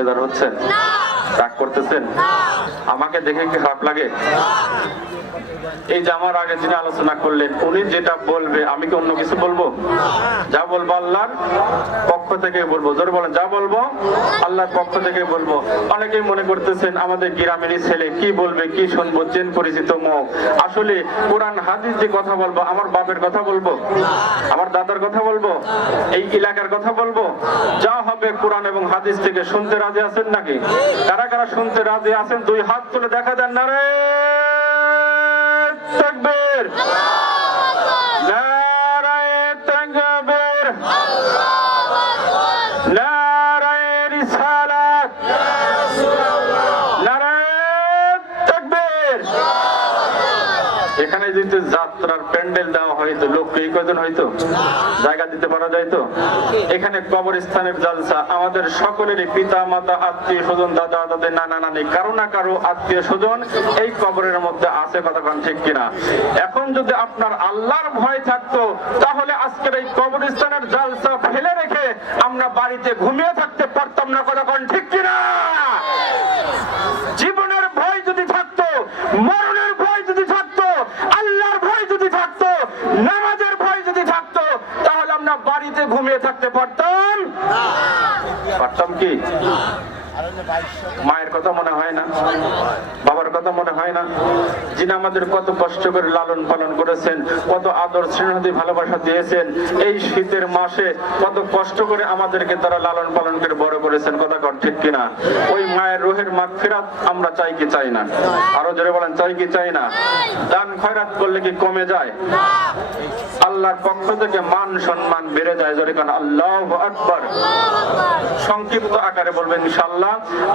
বেজার হচ্ছেন? রাগ করতেছেন? আমাকে দেখে কি খারাপ লাগে? এই যে আমার আগে যিনি আলোচনা করলেন, উনি যেটা বলবে আমি কি অন্য কিছু বলবো? যা বলবো আল্লাহর পক্ষ থেকে বলবো। জোরে বলেন, যা বলবো আল্লাহর পক্ষ থেকে বলবো। অনেকেই মনে করতেছেন আমাদের গ্রামেরই ছেলে, কি বলবে, কি শুনবো, চেন পরিচিত মুখ। আসলে কোরআন হাদিস যে কথা বলবো, আমার বাপের কথা বলবো, আমার দাদার কথা বলবো, এই এলাকার কথা বলবো, যা হবে কোরআন এবং হাদিস থেকে। শুনতে রাজি আছেন নাকি? কারা কারা শুনতে রাজি আছেন দুই হাত তুলে দেখা দেন। নারে তাকবীর, নারায়ে তাকবীর, নারায়ে রিসালাত, নারায়ে তাকবীর। এখানে যদি যাত্রার প্যান্ডেল দেওয়া হয়তো, লোক এই কয়জন হয়তো জায়গা দিতে পারা যাইতো? এখানে কবরস্থানের জালসা, আমাদের সকলেরই পিতা মাতা আত্মীয় স্বজন, দাদা দাদি, নানা নানি, কারো না কারো আত্মীয় স্বজন এই কবরের মধ্যে আছে, কথা কোন ঠিক কিনা? এখন যদি আপনার আল্লাহর ভয় থাকতো, তাহলে আজকের এই কবরস্থানের জালসা ফেলে রেখে আমরা বাড়িতে ঘুমিয়ে থাকতে পারতাম না, কথা কোন ঠিক কিনা? জীবনের ভয় যদি থাকতো, মরণের ভয় যদি থাকতো, আল্লাহর ভয় যদি থাকতো, নামাজের ভয় যদি থাকতো, তাহলে আমরা বাড়িতে ঘুমিয়ে থাকতে পারতাম? পারতাম কি? মায়ের কথা মনে হয় না? বাবার কথা মনে হয় না? যিনি আমাদের কত কষ্ট করে লালন পালন করেছেন, কত আদর স্নেহ দিয়ে ভালোবাসা দিয়েছেন, এই শীতের মাসে কত কষ্ট করে আমাদেরকে তারা লালন পালন করে বড় করেছেন, কথা কর ঠিক কিনা? ওই মায়ের রুহের মাগফিরাত আমরা চাই কি চাই না? আরো জোরে বলেন, চাই কি চাই না? দান খয়রাত করলে কি কমে যায়? আল্লাহর পক্ষ থেকে মান সম্মান বেড়ে যায়। জোরে কান আল্লাহু আকবার। সংক্ষিপ্ত আকারে বলবেন ইনশাআল্লাহ।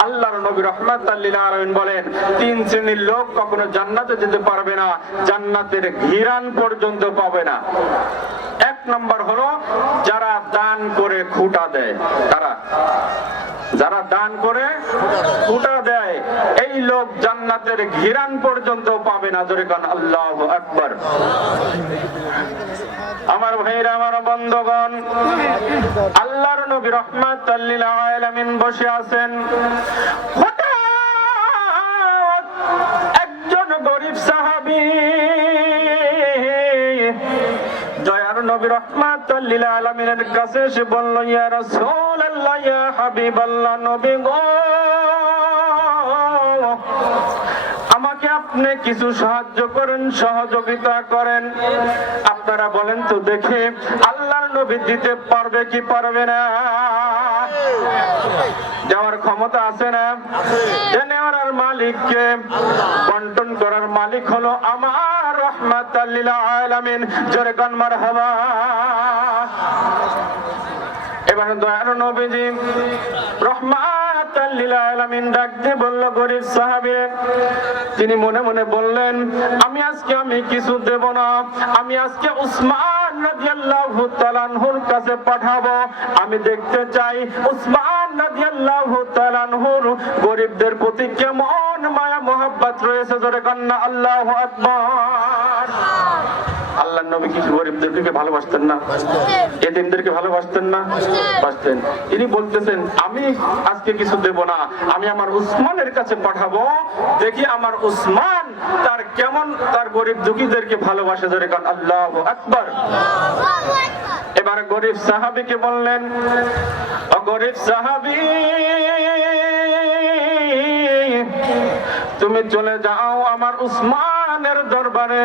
আল্লাহর নবী রাহমাতুল লিল আলামিন বলেন, তিন শ্রেণীর লোক কখনো জান্নাতে যেতে পারবে না, জান্নাতের ঘিরান পর্যন্ত পাবে না। এক নম্বর হলো যারা দান করে খুঁটা দেয়। তারা যারা দান করে খুঁটা দেয়, এই লোক জান্নাতের ঘিরান পর্যন্ত পাবে না। জোরে কান আল্লাহু আকবার। আমার ভাইরা, আমার বন্ধুগণ, আল্লাহর নবী রাহমাতুল লিল আলামিন বসে আছেন। হঠাৎ একজন গরীব সাহাবী দয়ার নবী রাহমাতুল লিল আলামিনের কাছে এসে বলল, ইয়া রাসূলুল্লাহ, ইয়া হাবিবাল্লাহ, নবী গো, আমাকে আপনি কিছু সাহায্য করেন, সহযোগিতা করেন। আপনারা বলেন তো দেখে, আল্লাহর নবী দিতে পারবে কি পারবে না? দেওয়ার ক্ষমতা আছে না? নেওয়ার মালিককে, বন্টন করার মালিক হলো আমার রাহমাতুল লিল আলামিন। জোরে কান মারহাবা। এবার দয়ার নবীজি রাহমাতুল লিল আলামিন ডাক দিয়ে বলল, গরীব সাহাবী। তিনি মনে মনে বললেন, আমি কিছু দেব না, আমি আজকে উসমান রাদিয়াল্লাহু তাআলা আনহুর কাছে পাঠাবো। আমি দেখতে চাই উসমান রাদিয়াল্লাহু তাআলা আনহুর গরীবদের প্রতি কেমন মায়া মোহাব্বত রয়েছে। জোরে কান্না আল্লাহু আকবার। আল্লাহর নবী কি গরিবদেরকে ভালোবাসতেন না? এতিমদেরকে ভালোবাসতেন না? বাসতেন। তিনি বলতেছেন, আমি আজকে কিছু দেব না, আমি আমার উসমানের কাছে পাঠাবো, দেখি আমার উসমান তার কেমন তার গরিব দুঃখীদেরকে ভালোবাসে। জোরে কান আল্লাহু আকবার। এবার গরিব সাহাবীকে বললেন, ও গরিব সাহাবী, তুমি চলে যাও আমার উসমানের দরবারে,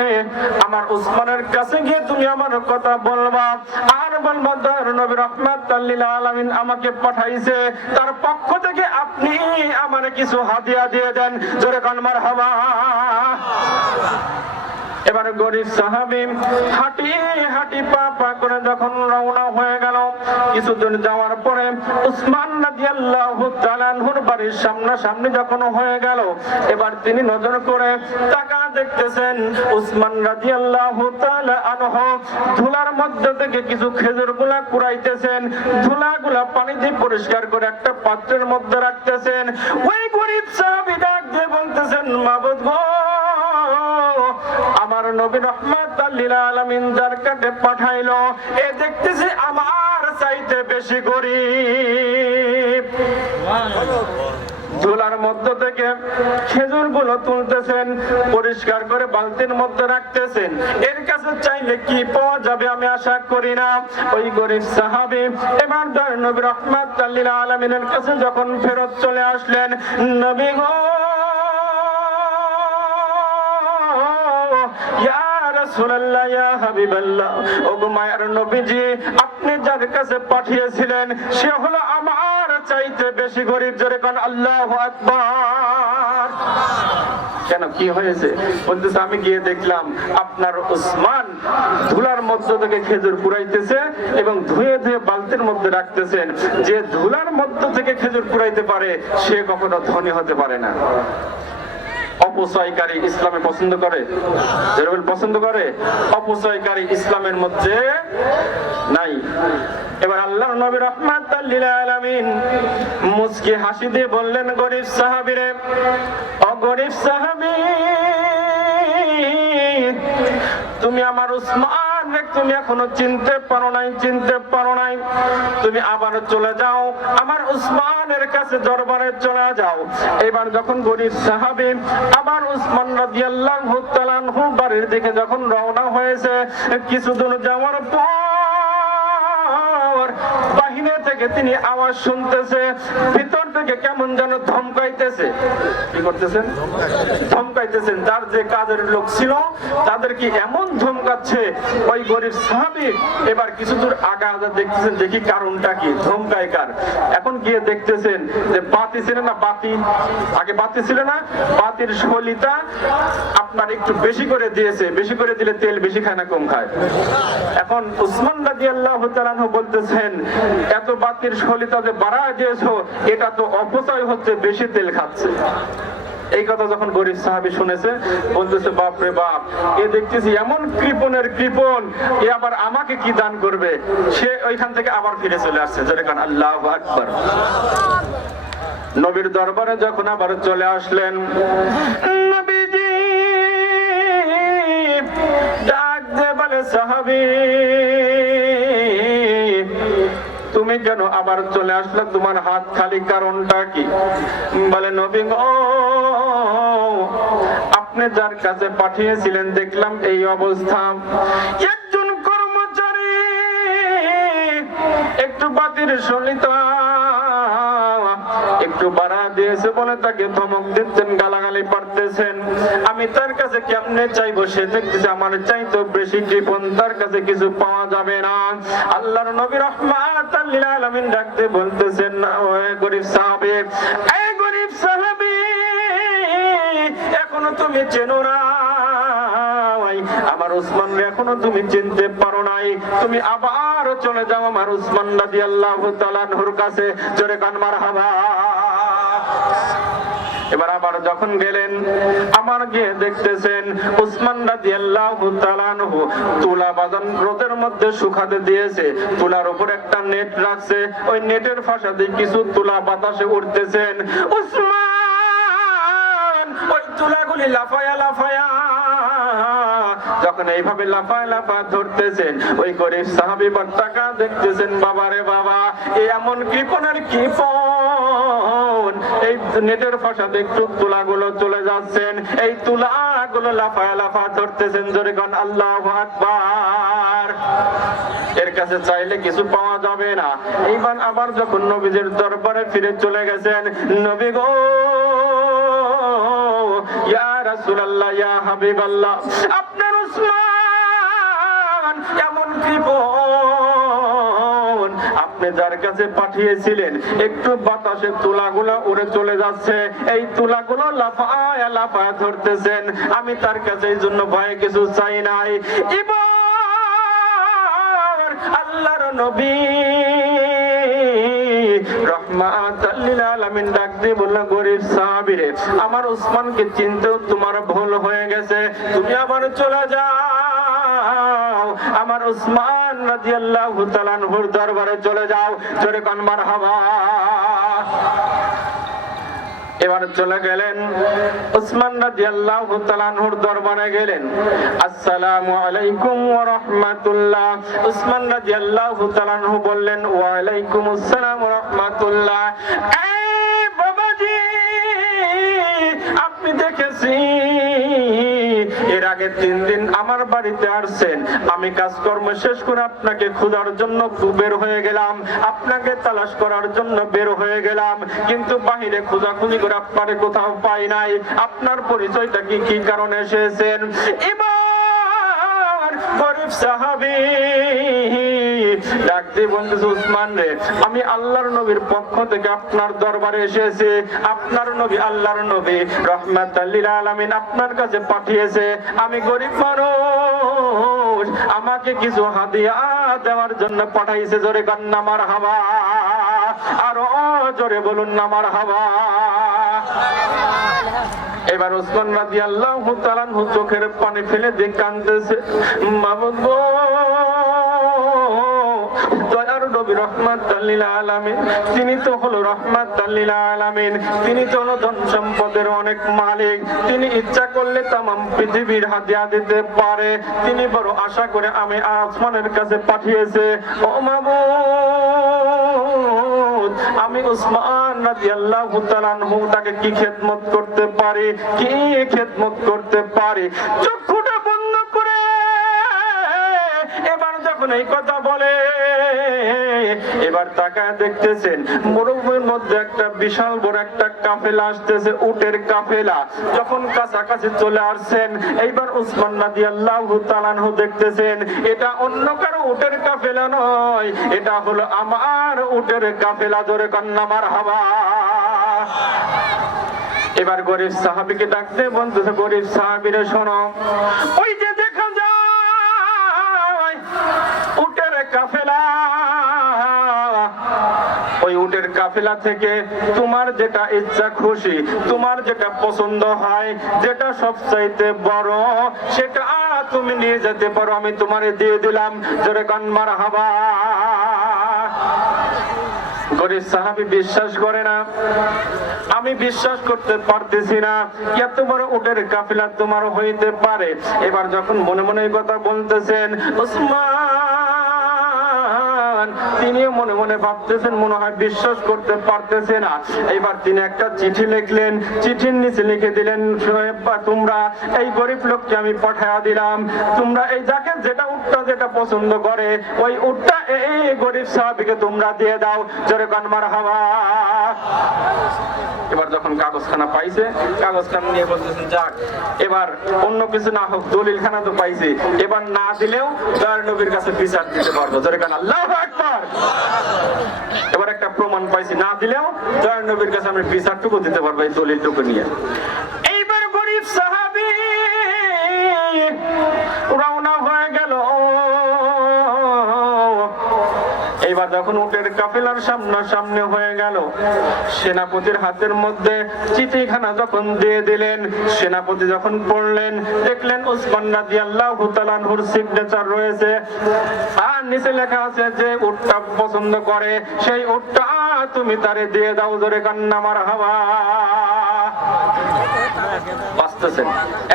আমার উসমানের কাছে গিয়ে তুমি আমার কথা বলবা, আর বলবা দয়ার নবী রাহমাতুল লিল আলামিন আমাকে পাঠাইছে, তার পক্ষ থেকে আপনি আমারে কিছু হাদিয়া দিয়ে দেন। জোরে কান মারহাবা। এবার গরীব সাহাবী হাঁটি হাঁটি পা পা করে যখন রওনা হয়ে গেল, কিছুদূর যাওয়ার পরে উসমান রাদিয়াল্লাহু তাআলা আনহুর বাড়ির সামনাসামনি যখন হয়ে গেল, এবার তিনি নজর করে তাকা দেখতেছেন উসমান রাদিয়াল্লাহু তাআলা আনহু ধুলার মধ্যে থেকে কিছু খেজুরগুলা কুড়াইতেছেন, ধুলাগুলা পানি দিয়ে পরিষ্কার করে একটা পাত্রের মধ্যে রাখতেছেন। ওই গরীব সাহাবী ডাক দিয়ে বলতেছেন, মাবুদ গো, আমার নবী রাহমাতুল লিল আলামিন যার কাছে পাঠাইলো, এ দেখতেছি আমার চাইতে বেশি গরীব। ধুলার মধ্য থেকে খেজুর গুলো তুলতেছেন, পরিষ্কার করে বালতির মধ্যে রাখতেছেন। এর কাছে চাইলে কি পাওয়া যাবে আমি আশা করি না। ওই গরিব সাহাবী এবার নবী রাহমাতুল লিল আলামিনের কাছে যখন ফেরত চলে আসলেন, নবী গো ইয়া রাসূলুল্লাহ ইয়া হাবিবাল্লাহ, ওগো মায়ার নবীজি, আপনি যার কাছে পাঠিয়েছিলেন সে হলো আমার চাইতে বেশি গরিব। জোরে কোন আল্লাহু আকবার। কেন, কি হয়েছে? বলতেছে আমি গিয়ে দেখলাম আপনার উসমান ধুলার মধ্য থেকে খেজুর কুড়াইতেছে এবং ধুয়ে ধুয়ে বালতির মধ্যে রাখতেছেন। যে ধুলার মধ্য থেকে খেজুর কুড়াইতে পারে সে কখনো ধনী হতে পারে না। অপচয়কারী ইসলামে পছন্দ করে? যেরকম পছন্দ করে, অপচয়কারী ইসলামের মধ্যে নাই। এবার আল্লাহর নবী রাহমাতুল লিল আলামিন মুস্কি হাসি দিয়ে বললেন, গরিব সাহাবীরে, ও গরিব সাহাবী, তুমি আমার উসমান তুমি এখনো চিনতে পারো নাই। তুমি আবার চলে যাও, আমার উসমানের কাছে দরবারে চলে যাও। এবার যখন গরিব সাহাবী আবার উসমান রাদিয়াল্লাহু তাআলা আনহু বাড়ির দিকে যখন রওনা হয়েছে, কিছু দূর যাওয়ার পর বাহিনী থেকে তিনি আওয়াজ শুনতেছে, ভিতর থেকে কেমন যেন ধমকাইতেছে। কি করতেছেন? ধমকাইতেছেন। যার যে কাজের লোক ছিল তাদের কি এমন ধমকাচ্ছে। ওই গরিব সাহাবী এবার কিছু দূর আগে দেখতেছেন, দেখি কারণটা কি, ধমকায় কার। এখন গিয়ে দেখতেছেন যে বাতি ছিল না, বাতি আগে বাতি ছিল না, বাতির শলিতা আপনার একটু বেশি করে দিয়েছে। বেশি করে দিলে তেল বেশি খায় না কম খায়? এখন উসমান রাদিয়াল্লাহু তাআলা আনহু বলতেছেন, এত বাতির শলিতা যে বাড়ায় দিয়েছো, এটা তো অপচয় হচ্ছে, বেশি তেল খাচ্ছে। এই কথা যখন গরিব সাহাবী শুনেছে, বলতেছে বাপ রে বাপ, এ দেখতেছি এমন কৃপণের কৃপণ, এ আবার আমাকে কি দান করবে। সে ওইখান থেকে আবার ফিরে চলে আসছে। যেরকম আল্লাহু আকবার। নবীর দরবারে যখন আবার চলে আসলেন, নবীজি ডাক দিয়ে বলে, সাহাবী তুমি কেন আবার চলে আসলে? তোমার হাত খালি, কারণটা কি? বলে, নবী গো, আপনি যার কাছে পাঠিয়েছিলেন দেখলাম এই অবস্থা। একজন কর্মচারী একটু বাতির সলিতা একটু বাড়া দিয়েছে বলে তাকে ধমক দিচ্ছেন, গালাগালি পারতেছেন। আমি তার কাছে কেমনে চাইবো? সে দেখতেছে আমার চাইতো বেশি কৃপণ, তার কাছে কিছু পাওয়া যাবে না। আল্লাহর নবী রাহমাতুল লিল আলামিন ডাকতে বলতেছেন, ও গরিব সাহাবী, এই গরিব সাহাবী, এখনো তুমি চেনো না আমার উসমান, এখনো তুমি চিনতে পারো নাই। তুমি আবার চলে যাও আমার উসমান রাদিয়াল্লাহু তাআলা আনহুর কাছে। জোরে কান মারহাবা। এবার আবার যখন গেলেন, আমার গিয়ে দেখতেছেন উসমান রাদিয়াল্লাহু তাআলা আনহু তুলা বাঁধান রোদের মধ্যে শুকাতে দিয়েছে। তুলার উপর একটা নেট রাখছে, ওই নেটের ফাঁসা দিয়ে কিছু তুলা বাতাসে উঠতেছেন। উসমান ওই তুলাগুলি লাফায়া লাফায়া যখন এইভাবে লাফায় লাফায় ধরতেছেন, ওই গরিব সাহাবী বাট্টাকা দেখতেছেন, বাবারে বাবা, এই এমন কৃপণের কৃপণ। এই নেটের ফাঁসাতে একটু তুলাগুলো চলে যাচ্ছেন, এই তুলাগুলো লাফায় লাফায় ধরতেছেন। জোরে কোন আল্লাহু আকবার। এর কাছে চাইলে কিছু পাওয়া যাবে না। এইবার আবার যখন নবীজির দরবারে ফিরে চলে গেছেন, নবী গো, ইয়া রাসূলুল্লাহ, ইয়া হাবিবাল্লাহ, আপনার উসমান এমন কৃপণ, আপনি যার কাছে পাঠিয়েছিলেন একটু বাতাসে তুলাগুলো উড়ে চলে যাচ্ছে, এই তুলাগুলো লাফায়া লাফায়া ধরতেছেন। আমি তার কাছে এই জন্য ভয়ে কিছু চাই নাই। এবার আল্লাহর নবী রাহমাতুল লিল আলামিন ডাক দিয়ে বললেন, গরিব সাহাবীরে, আমার উসমানকে চিনতেও তোমার ভুল হয়ে গেছে। তুমি আবার চলে যাও, আমার উসমান রাদিয়াল্লাহু তাআলা আনহুর দরবারে চলে যাও। জোরে কান মারহাবা। এবার চলে গেলেন, উসমান রাদিয়াল্লাহু তাআলা আনহুর দরবারে গেলেন। আসসালামু আলাইকুম ওয়া রাহমাতুল্লাহ। উসমান রাদিয়াল্লাহু তাআলা আনহু বললেন, ওয়া আলাইকুম আসসালাম ওয়া রাহমাতুল্লাহ। এই আমি দেখেছি এর আগে 3 দিন আমার বাড়িতে আসছেন, আমি কাজকর্ম শেষ করে আপনাকে খোঁজার জন্য বের হয়ে গেলাম, আপনাকে তালাশ করার জন্য বের হয়ে গেলাম, কিন্তু বাহিরে খোঁজাখুঁজি করে আপনারে কোথাও পাই নাই। আপনার পরিচয়টা কি, কি কারণে এসেছেন? এবার গরিব সাহাবী ডাকতে বলতেছে, উসমান রে, আমি আল্লাহর নবীর পক্ষ থেকে আপনার দরবারে এসেছি। আপনার নবী, আল্লাহর নবী রাহমাতাল লিল আলামিন আপনার কাছে পাঠিয়েছে। আমি গরিব মানুষ, আমাকে কিছু হাদিয়া দেওয়ার জন্য পাঠাইছে। জোরে কান্না মারহাবা, আরো জোরে বলুন না মারহাবা। এবার ওসমান রাদিয়াল্লাহু তাআলা চোখের পানি ফেলে দিয়ে কাঁদতেছে, মাবুদ গো, দয়ার নবী রাহমাতাল লিল আলামিন, তিনি তো হলো রাহমাতাল লিল আলামিন, তিনি তো হলো ধন সম্পদের অনেক মালিক, তিনি ইচ্ছা করলে তামাম পৃথিবীর হাদিয়া দিতে পারে। তিনি বড় আশা করে আমি আসমানের কাছে পাঠিয়েছে। ও মাবুদ, আমি উসমান রাদিয়াল্লাহু তাআলা আনহু তাকে কি খেদমত করতে পারি, কি খেদমত করতে পারি? চক্ষুটা বন্ধ করে এবার যখন এই কথা বলে, এবার তাকায় দেখতেছেন মরুভূমির মধ্যে একটা বিশাল বড় একটা কাফেলা আসতেছে, উটের কাফেলা। যখন কাছাকাছি চলে আসছেন, এইবার উসমান রাদিয়াল্লাহু তাআলা আনহু দেখতেছেন এটা অন্য কারো উটের কাফেলা নয়, এটা হলো আমার উটের কাফেলা। জোরে কান্না মারহাবা। এবার গরিব সাহাবীকে ডাকতে বলতেছে, গরিব সাহাবীরা শোনো, ওই যে দেখা যায় উটের কাফেলা, ওই উটের কাফেলা থেকে তোমার যেটা ইচ্ছা খুশি, তোমার যেটা পছন্দ হয়, যেটা সবচাইতে বড়, সেটা তুমি নিয়ে যেতে পারো, আমি তোমারে দিয়ে দিলাম। জোরে কান মারহাবা। গরিব সাহাবী বিশ্বাস করে না, আমি বিশ্বাস করতে পারতেছি না, এত বড় উটের কাফেলা তোমার হইতে পারে। এবার যখন মনে মনে এই কথা বলতেছেন, উসমান তিনি মনে মনে ভাবতেছেন মনে হয় বিশ্বাস করতে পারতেছে না। এবার তিনি একটা চিঠি লিখলেন, চিঠির নিচে লিখে দিলেন, তোমরা এই গরিব লোককে আমি পাঠায়া দিলাম, তোমরা এই যাকে যেটা উটটা যেটা পছন্দ করে ওই উটটা এই গরিব সাহাবীকে তোমরা দিয়ে দাও। জোরে কান মারহাবা। এবার যখন কাগজখানা পাইছে, কাগজখানা নিয়ে বলতেছেন যাক এবার অন্য কিছু না হোক, দলিলখানা তো পাইছি, এবার না দিলেও দয়ার নবীর কাছে বিচার দিতে পারবো। জোরে কান আল্লাহু আকবার। এবার একটা প্রমাণ পাইছি, না দিলেও দয়ার নবীর কাছে আমি বিচারটুকু দিতে পারবো এই দলিলটুকু নিয়ে। এইবার গরিব সাহাবী রওনা হয়ে গেল। এইবার যখন উটের কাফেলার সামনে হয়ে গেল, সেনাপতির হাতের মধ্যে চিঠিখানা যখন দিয়ে দিলেন, সেনাপতি যখন পড়লেন, দেখলেন উসমান রাদিয়াল্লাহু তাআলা আনহুর সিগনেচার রয়েছে, আর নিচে লেখা আছে যে উটটা পছন্দ করে সেই উটটা তুমি তারে দিয়ে দাও। জোরে কান্না মারহাবা। বাঁচতেছেন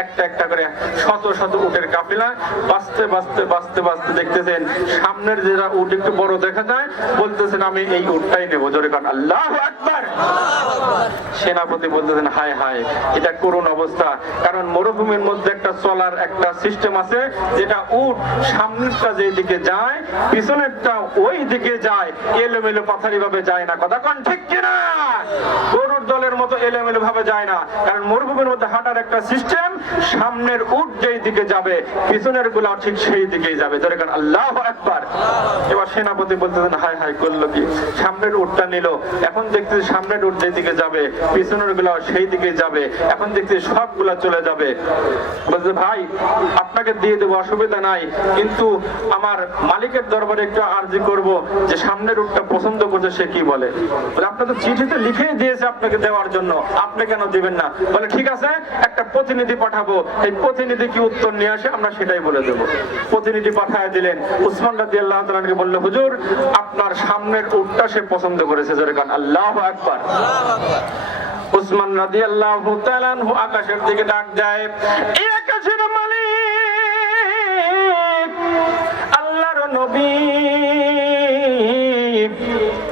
একটা একটা করে শত শত উটের কাফেলা বাঁচতে বাঁচতে বাঁচতে বাঁচতে দেখতেছেন সামনের যেটা উট একটু বড় দেখা যায়, বলতেছেন আমি এই উটটাই নেবো। জোরে কান আল্লাহু আকবার। সেনাপতি বলতেছেন হায় হায়, এটা করুণ অবস্থা, কারণ মরুভূমির মধ্যে একটা চলার একটা সিস্টেম আছে, যেটা উট সামনেরটা যেদিকে যায় পিছনেরটা ওই দিকে যায়, এলোমেলো পাথারি ভাবে যায় না। কথা কোন ঠিক কিনা? গরুর দলের মতো এলোমেলো ভাবে যায় না, কারণ মরুভূমির মধ্যে হাঁটার একটা সিস্টেম, সামনের উট যেই দিকে যাবে পিছনের গুলা ঠিক সেই দিকেই যাবে। জোরে কান আল্লাহু আকবার। এবার সেনাপতি বলতেছেন হায় হায়, করলো কি? সামনের উটটা নিল, এখন দেখতেছি সামনের উট যেই দিকে যাবে পিছনের গুলা সেই দিকে যাবে, এখন দেখতেছি সবগুলা চলে যাবে। বলছে ভাই আপনাকে দিয়ে দেবো, অসুবিধা নাই, কিন্তু আমার মালিকের দরবারে একটু আরজি করব যে সামনের উটটা পছন্দ করছে সে কি বলে। আপনার তো চিঠিতে লিখেই দিয়েছে আপনাকে দেওয়ার জন্য, আপনি কেন দিবেন না? বলে ঠিক আছে, একটা প্রতিনিধি পাঠাবো, এই প্রতিনিধি কি উত্তর নিয়ে আসে আমরা সেটাই বলে দেবো। প্রতিনিধি পাঠায় দিলেন। উসমান রাদিয়াল্লাহু তাআলা আনহু বলল হুজুর আপনার সামনের উটটা সে পছন্দ করেছে। জোরে কান আল্লাহু আকবার। উসমান রাদিয়াল্লাহু তাআলা আনহু আকাশের দিকে ডাক দেয়, এই আকাশের মালিক আল্লাহর নবী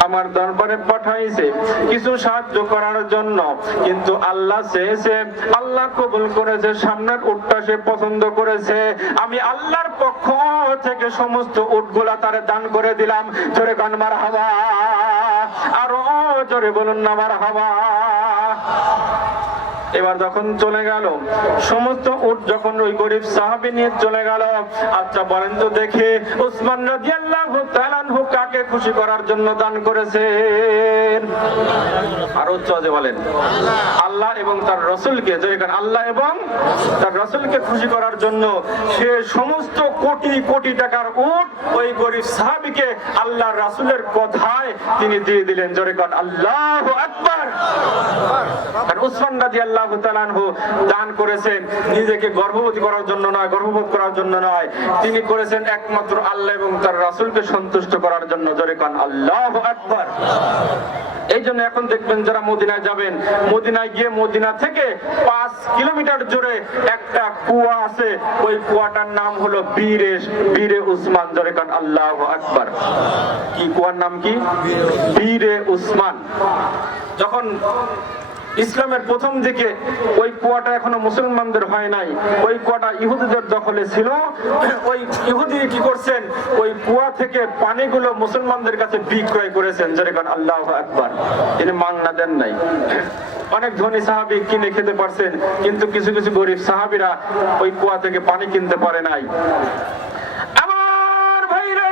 আমার দরবারে পাঠাইছে কিছু সাহায্য করার জন্য, কিন্তু আল্লাহ চেয়েছে, আল্লাহ কবুল করেছে, সামনের উটটা সে পছন্দ করেছে। আমি আল্লাহর পক্ষ থেকে সমস্ত উটগুলা তারে দান করে দিলাম। জোরে কান মারহাবা, আরো জোরে বলুন না মারহাবা। এবার যখন চলে গেল, সমস্ত উট যখন ওই গরিব সাহাবী নিয়ে চলে গেল, আচ্ছা বলেন তো দেখে উসমান রাদিয়াল্লাহু তাআলা আনহু কাকে খুশি করার জন্য দান করেছেন? আর উচ্চে বলেন আল্লাহ এবং তার রাসূলকে। যেখানে আল্লাহ এবং তার রাসূলকে খুশি করার জন্য সে সমস্ত কোটি কোটি টাকার উট ওই গরিব সাহাবীকে আল্লাহর রাসূলের কথায় তিনি দিয়ে দিলেন। জোরে কোন আল্লাহু আকবার। আর উসমান রাদিয়াল্লাহু তাআলা আনহু দান করেছেন নিজেকে গর্ববোধ করার জন্য নয়, গর্ববোধ করার জন্য নয়, তিনি করেছেন একমাত্র আল্লাহ এবং তার রাসূলকে সন্তুষ্ট করার জন্য। জোরে কোন আল্লাহু আকবার। এই জন্য এখন দেখবেন যারা মদিনায় যাবেন, মদিনায় গিয়ে মদিনা থেকে 5 কিলোমিটার জোরে একটা কুয়া আছে, ওই কুয়াটার নাম হলো বীরে উসমান। জোরে কোন আল্লাহু আকবার। কি কুয়ার নাম কি? বীরে উসমান। যখন ইসলামের প্রথম দিকে ওই কুয়াটা এখনো মুসলমানদের হয় নাই, ওই কুয়াটা ইহুদিদের দখলে ছিল। ওই ইহুদি কি করছেন, ওই কুয়া থেকে পানিগুলো মুসলমানদের কাছে বিক্রয় করেছেন। যেরকম আল্লাহু আকবার। তিনি মাংনা দেন নাই। অনেক ধনী সাহাবী কিনে খেতে পারছেন, কিন্তু কিছু কিছু গরিব সাহাবীরা ওই কুয়া থেকে পানি কিনতে পারে নাই। আমার ভাইরা,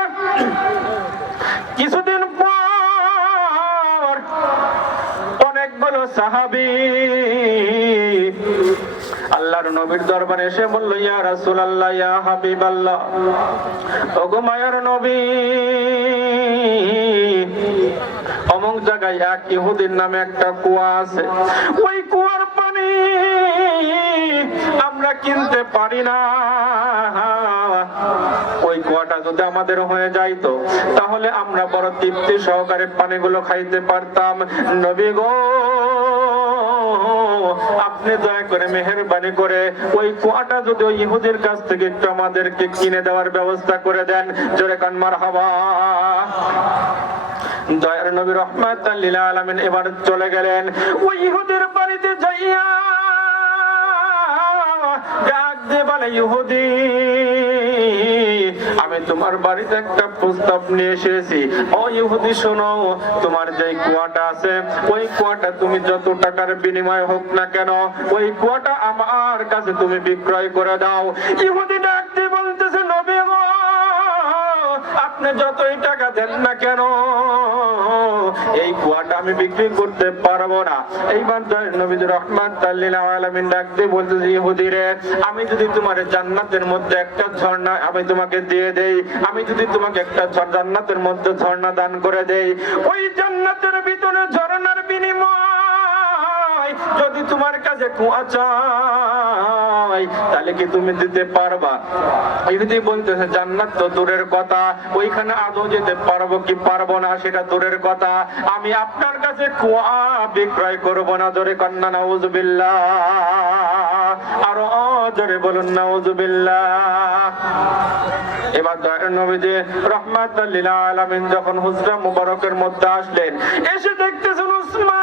কিছুদিন পর অনেকগুলো সাহাবী আল্লাহর নবীর দরবারে এসে বলল, ইয়া রাসূলুল্লাহ, ইয়া হাবিবাল্লাহ, ওগো মায়ার নবী, অমুক জায়গায় এক ইহুদির নামে একটা কুয়া আছে, ওই কুয়ার পানি আমরা কিনতে পারি না। ওই কুয়াটা যদি আমাদের হয়ে যাইতো তাহলে আমরা বড় তৃপ্তি সহকারে পানিগুলো খাইতে পারতাম। নবী গো, আপনি দয়া করে মেহেরবানি করে ওই কুয়াটা যদি ওই ইহুদির কাছ থেকে একটু আমাদেরকে কিনে দেওয়ার ব্যবস্থা করে দেন। জোরে কান মারহাবা। দয়ার নবী রাহমাতাল লিল আলামিন এবার চলে গেলেন ওই ইহুদির বাড়িতে যাইয়া ডাক দিয়ে বলে, ইহুদি, আমি তোমার বাড়িতে একটা প্রস্তাব নিয়ে এসেছি। ও ইহুদি শোনো, তোমার যে কুয়াটা আছে ওই কুয়াটা তুমি যত টাকার বিনিময় হোক না কেন, ওই কুয়াটা আমার কাছে তুমি বিক্রয় করে দাও। ইহুদি ডাক দিয়ে বলতেছে, নবী গো, আপনি যতই টাকা দেন না কেন এই কুয়াটা আমি বিক্রি করতে পারবো না। এইবার নবী রাহমাতাল লিল আলামিন ডাক দিয়ে বলতেছে, ইহুদি রে, আমি যদি তোমার জান্নাতের মধ্যে একটা ঝর্ণা আমি তোমাকে দিয়ে দেই, আমি যদি তোমাকে একটা জান্নাতের মধ্যে ঝর্ণা দান করে দেই, ওই জান্নাতের ভিতরে ঝর্ণার বিনিময় যদি তোমার কাছে কুয়া চাই তাহলে কি তুমি দিতে পারবা? ইহুদি বলতেছে, জান্নাত তো দূরের কথা, ওইখানে আদৌ যেতে পারবো কি পারবো না সেটা দূরের কথা, আমি আপনার কাছে কুয়া বিক্রয় করবো না। জোরে কন্যা নাউজুবিল্লাহ, আরো জোরে বলুন নাউজুবিল্লাহ। এবার নবীজি রাহমাতাল লিল আলামিন যখন হুজরা মুবারকের মধ্যে আসলেন, এসে দেখতেছেন উসমান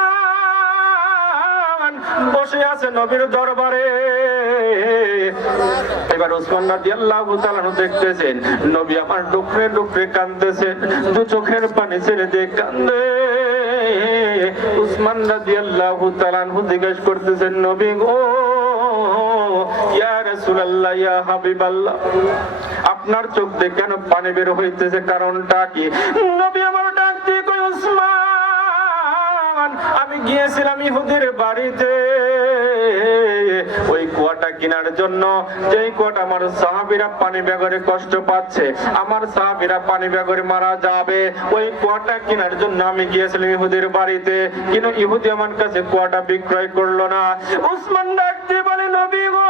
বসে আছে নবীর দরবারে। এবার উসমান রাদিয়াল্লাহু তাআলা দেখতেছেন নবী আমার ডুকরে ডুকরে কাঁদতেছেন, দু চোখের পানি ছেড়ে দিয়ে কান্দে। উসমান রাদিয়াল্লাহু তাআলা জিজ্ঞেস করতেছেন, নবী গো, ইয়া রাসূলুল্লাহ, ইয়া হাবিবাল্লাহ, আপনার চোখ দিয়ে কেন পানি বের হইতেছে, কারণটা কি? নবী আমার ডাক দিয়ে কই, উসমান, আমি গিয়েছিলাম ইহুদির বাড়িতে ওই কুয়াটা কেনার জন্য, যেই কুয়াটা আমার সাহাবীরা পানি বেগরে কষ্ট পাচ্ছে, আমার সাহাবীরা পানি বেগরে মারা যাবে, ওই কুয়াটা কেনার জন্য আমি গিয়েছিলাম ইহুদির বাড়িতে, কিন্তু ইহুদি আমার কাছে কুয়াটা বিক্রয় করলো না। উসমান ডাক দিয়ে বলে, নবী গো,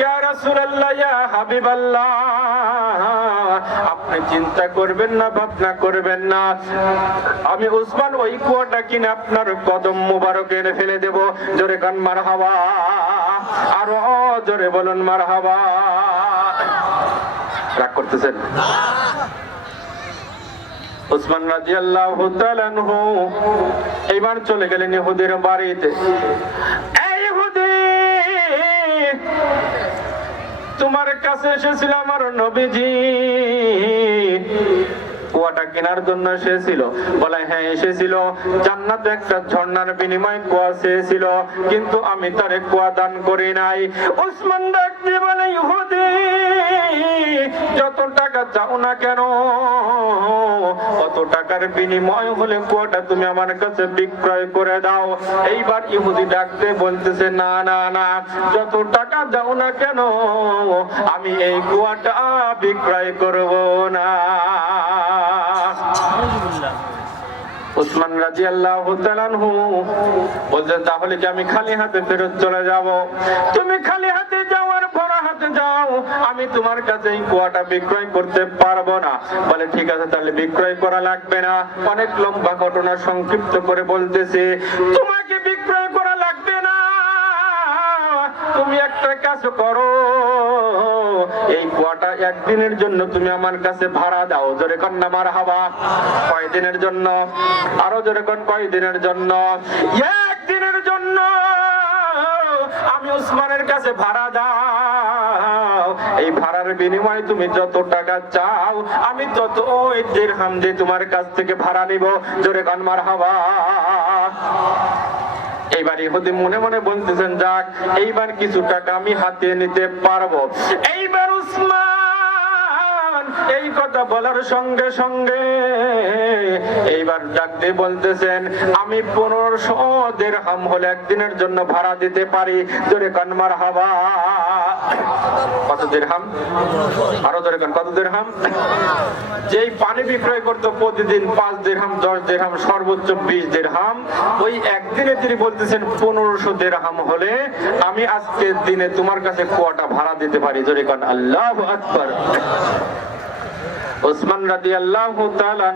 ইয়া রাসূলুল্লাহ, ইয়া হাবিবাল্লাহ, আপনি চিন্তা করবেন না, ভাবনা করবেন না, আমি উসমান ওই কুয়াটা কিনে আপনার কদম মুবারকে এনে ফেলে দেব। জোরে কান মারহাবা, আরো জোরে বলুন মারহাবা। রাগ করতেছেন? উসমান রাদিয়াল্লাহু তাআলা আনহু এবার চলে গেলেন ইহুদির বাড়িতে। এই ইহুদি, তোমার কাছে এসেছিল আমার নবীজি, কুয়াটা কেনার জন্য এসেছিল। বলে হ্যাঁ এসেছিল, জান্নাতে একটা ঝর্ণার বিনিময়ে কুয়া চেয়েছিল, কিন্তু আমি তারে কুয়া দান করি নাই। উসমান ডাক দিয়ে বলে, ইহুদি, যত টাকা চাও না কেন, কত টাকার বিনিময় হলে কুয়াটা তুমি আমার কাছে বিক্রয় করে দাও। এইবার ইহুদি ডাকতে বলতেছে, না না না, যত টাকা দাও না কেন, আমি এই কুয়াটা বিক্রয় করব না। উসমান রাদিয়াল্লাহু তাআলা আনহু বললেন, তাহলে কি আমি খালি হাতে ফেরত চলে যাব? তুমি খালি হাতে যাও আর ভরা হাতে যাও, আমি তোমার কাছে এই কুয়াটা বিক্রয় করতে পারবো না। বলে ঠিক আছে, তাহলে বিক্রয় করা লাগবে না। অনেক লম্বা ঘটনা সংক্ষিপ্ত করে বলতেছে, তোমাকে বিক্রয় করা লাগবে না, তুমি একটা কাজ করো, এই কুয়াটা একদিনের জন্য তুমি আমার কাছে ভাড়া দাও। জোরে কন্যা মারহাবা। কয়দিনের জন্য? আরো জোরে কোন, কয়দিনের জন্য? একদিনের জন্য আমি উসমানের কাছে ভাড়া দাও। এই ভাড়ার বিনিময়ে তুমি যত টাকা চাও, আমি তত ওই দিরহাম দিয়ে তোমার কাছ থেকে ভাড়া নিব। জোরে কোন মারহাবা। এইবার ইহুদি মনে মনে বলতেছেন, যাক, এইবার কিছু টাকা আমি হাতে নিতে পারবো। এইবার উসমান এই কথা বলার সঙ্গে সঙ্গে এইবার ডাকতে বলতেছেন, আমি 1500 দিরহাম হলে একদিনের জন্য ভাড়া দিতে পারি। জোরে কান মারহাবা। কত দিরহাম? আরো জোরে কান, কত দিরহাম? যেই পানি বিক্রয় করতো প্রতিদিন 5 দিরহাম, 10 দিরহাম, সর্বোচ্চ 20 দিরহাম, ওই একদিনে তিনি বলতেছেন 1500 দিরহাম হলে আমি আজকের দিনে তোমার কাছে কুয়াটা ভাড়া দিতে পারি। জোরে কান আল্লাহু আকবার। উসমান রাদিয়াল্লাহু তাআলা